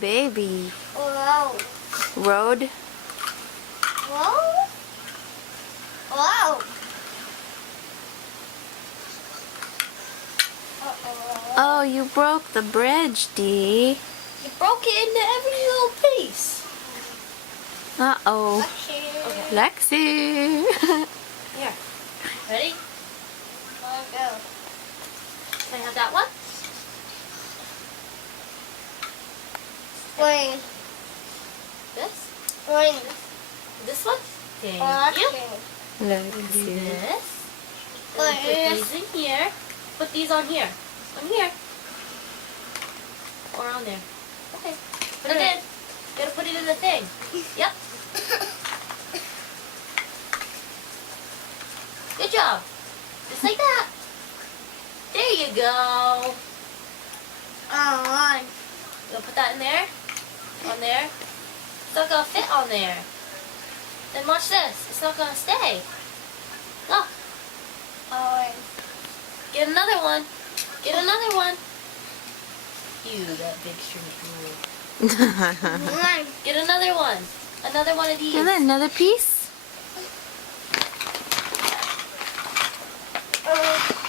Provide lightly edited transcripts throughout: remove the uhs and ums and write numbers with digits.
baby. Whoa. Road. Whoa. Whoa. Oh, you broke the bridge, Dee. You broke it into every little piece. Uh-oh. Okay. Lexi. Here. Ready? Go. Can I have that one? Green. This? Green. This one? Thank you. Do Lexi. this. And put these in here. Put these on here. On here. Or on there. Okay. Put it in. You gotta put it in the thing. Yep. Good job. Just like that. There you go. On. You gonna put that in there? On there? It's not gonna fit on there. Then watch this. It's not gonna stay. Look. On. Get another one. Get another one. You, that big stringy fool. One. Get another one. Another one of these. And then another piece.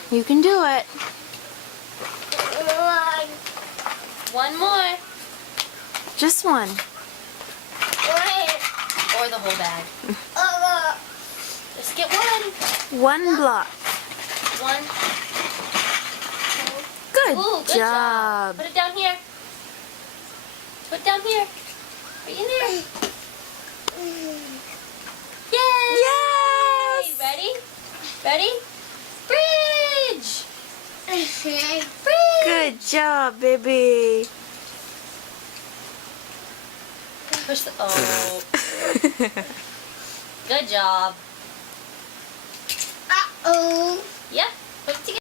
You can do it. One. One more. Just one. One. Or the whole bag. Just get one. One block. One. Good, Ooh, good job. Put it down here. Put it down here. Right in there. Yay! Yes! Ready? Ready? Bridge! Bridge! Good job, baby. Push the... Oh. Good job. Uh-oh. Yep. Put it together.